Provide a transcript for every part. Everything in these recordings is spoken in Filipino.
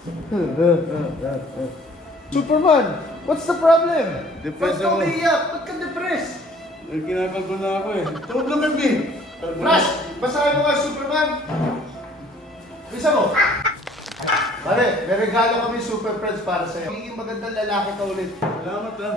Superman, what's the problem? Depressed Ba't ka ako. umiiyak? Ba't ka depressed? Eh, kinakago na ako eh. Tulog ng bin. Rush, basahin mo nga Superman. Bisa mo. Pare, may regalo kami Super Friends para sa'yo. Magiging magandang lalaki ka ulit. Salamat ah.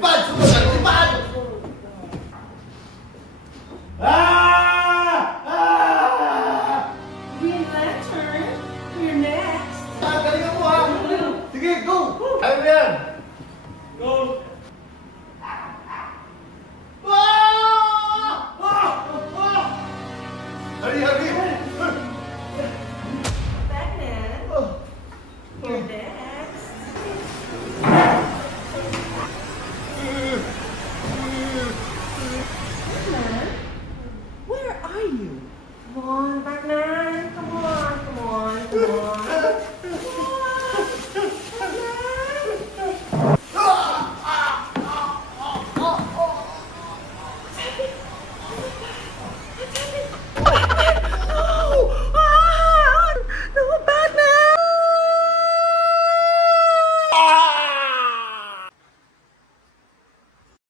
Lipad! Superman! Lipad! Ah! Ah! Green Lantern? You're next. Ah, galingan mo ha! Sige, go! Kaya mo yan! Come on, back now.